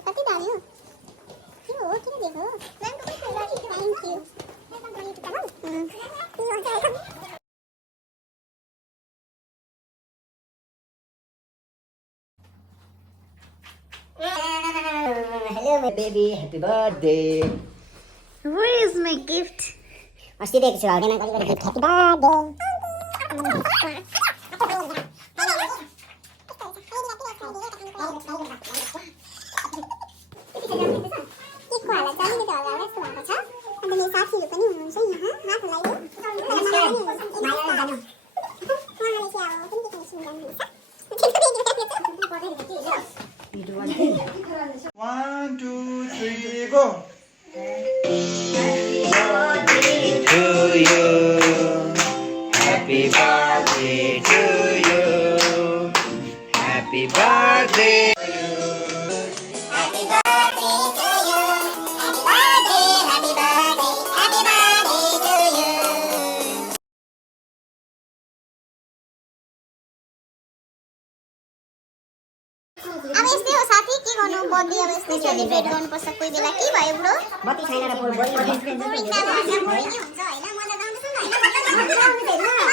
कति दामी हो के हो किन दिएको thank you Hello, my baby. Happy birthday. Where is my gift? अस्ति दिएको छु हाल्दैन कहिले गिफ्ट ह्यापी बर्थडे केकको हाला चलिरहेको होला यस्तो भएको छ अन्त मेरो साथीहरू पनि हुनुहुन्छ यहाँ हात हल्लाइदियो One, two, three, go. To you, happy birthday to you, happy birthday. अब यस्तै हो साथी के गर्नु बर्थडे अब यस्तै सेलिब्रेट गर्नुपर्छ कोही बेला के भयो ब्रो बत्ती छैन र बोल बोल बोरिङ त अब बोरिङ हुन्छ हैन मजा त आउँछ नि हैन